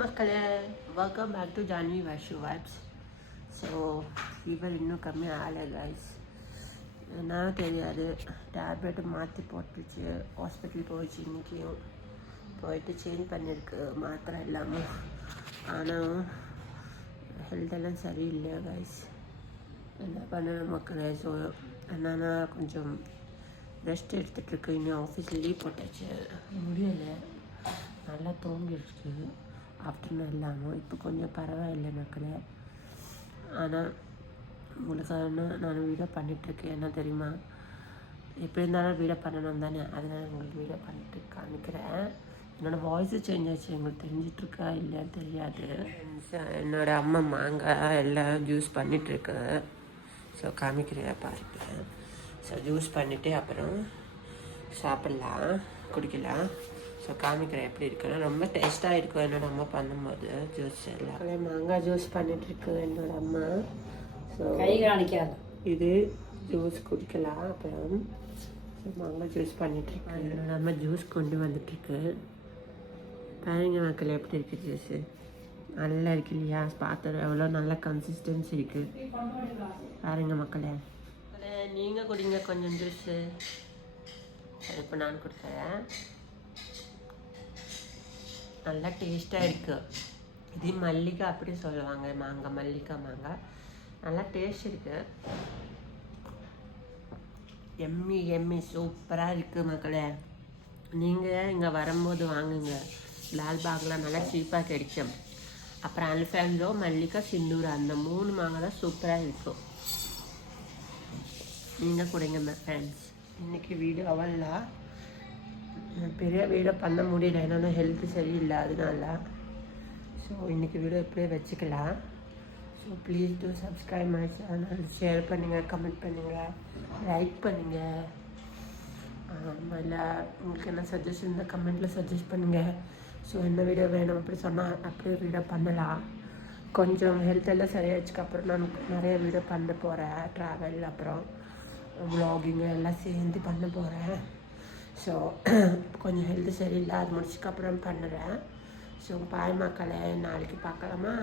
மக்களே, welcome back to Janvi Vashu vibes. So fever இன்னும் கம்மி ஆகலை கைஸ். என்னன்னு தெரியாது, டேப்லெட்டு மாற்றி போட்டுச்சு. ஹாஸ்பிட்டல் போயிடுச்சு, இன்றைக்கியும் போயிட்டு சேஞ்ச் பண்ணியிருக்கு மாத்திரை இல்லாமல். ஆனால் ஹெல்த்தெல்லாம் சரியில்லை கைஸ். என்ன பண்ணணும் மக்களே. ஸோ என்னன்னா கொஞ்சம் ரெஸ்ட் எடுத்துகிட்ருக்கு. இன்னும் ஆஃபீஸில் லீவ் போட்டாச்சு, முடியலை. நல்லா தூங்கிடுச்சு ஆஃப்டர்நூன் இல்லாமல். இப்போ கொஞ்சம் பரவாயில்லை மக்களே. ஆனால் உங்களுக்கான நான் வீடியோ பண்ணிகிட்ருக்கேன். என்ன தெரியுமா, எப்படி இருந்தாலும் வீடியோ பண்ணணும் தானே, அதனால் உங்களுக்கு வீடியோ பண்ணிட்டு காமிக்கிறேன். என்னோடய வாய்ஸு சேஞ்ச் ஆச்சு, உங்களுக்கு தெரிஞ்சிட்ருக்கா இல்லைன்னு தெரியாது. என்னோடய அம்மா மாங்காய் எல்லாம் ஜூஸ் பண்ணிகிட்ருக்கு. ஸோ காமிக்கிறேன் பாருங்கள். ஸோ ஜூஸ் பண்ணிவிட்டு அப்புறம் சாப்பிட்லாம், குடிக்கலாம். ஸோ காமிக்கிறேன் எப்படி இருக்குன்னா, ரொம்ப டேஸ்ட்டாக இருக்கும் என்னோடய அம்மா பண்ணும்போது. ஜூஸ் எல்லாம் மாங்காய் ஜூஸ் பண்ணிகிட்ருக்கு என்னோடய அம்மா. ஸோ கை காணிக்காது, இது ஜூஸ் குடிக்கலாம். அப்புறம் மாங்காய் ஜூஸ் பண்ணிகிட்ருக்கு என்னோடய அம்மா. ஜூஸ் கொண்டு வந்துட்டுருக்கு பாருங்க மக்கள், எப்படி இருக்குது ஜூஸு. நல்லா இருக்கு இல்லையா, பார்த்து எவ்வளோ நல்ல கன்சிஸ்டன்சி இருக்குது பாருங்க மக்களே. நீங்கள் குடிங்க கொஞ்சம் ஜூஸு. சரி, இப்போ நான் கொடுக்குறேன். நல்லா டேஸ்ட்டாக இருக்குது. இது மல்லிகை அப்படி சொல்லுவாங்க, மாங்காய் மல்லிகை மாங்காய். நல்லா டேஸ்ட் இருக்குது. எம்மி எம்மி சூப்பராக இருக்குது மக்களே. நீங்கள் இங்கே வரும்போது வாங்குங்க. லால்பாக்லாம் நல்லா சீப்பாக கிடைக்கும். அப்புறம் அல்ஃபான்சோ, மல்லிகை, சிந்தூர், அந்த 3 மாங்காய் தான் சூப்பராக இருக்கும். நீங்கள் கொடுங்க ஃப்ரெண்ட்ஸ். இன்றைக்கி வீடியோ அவ்வளோ பெரிய வீடியோ பண்ண முடியல, ஏன்னா ஹெல்த்து சரியில்லை அதனால. ஸோ இன்றைக்கி வீடியோ இப்படியே வச்சுக்கலாம். So please do subscribe my channel. Share பண்ணுங்கள், கமெண்ட் பண்ணுங்கள், லைக் பண்ணுங்கள். இல்லை உங்களுக்கு என்ன சஜஷன் இருந்தால் கமெண்ட்டில் சஜஸ்ட் பண்ணுங்கள். ஸோ என்ன வீடியோ வேணும் அப்படி சொன்னால் அப்படியே வீடியோ பண்ணலாம். கொஞ்சம் ஹெல்த் எல்லாம் சரியாச்சுக்கப்புறம் நான் நிறைய வீடியோ பண்ண போகிறேன். ட்ராவல் அப்புறம் வ்ளாகிங்கு எல்லாம் சேர்ந்து பண்ண போகிறேன். ஸோ கொஞ்சம் ஹெல்த்து சரியில்லை, அது முடிச்சதுக்கப்புறம் பண்ணுறேன். ஸோ பாய் மக்களே, நாளைக்கு பார்க்கலாமா.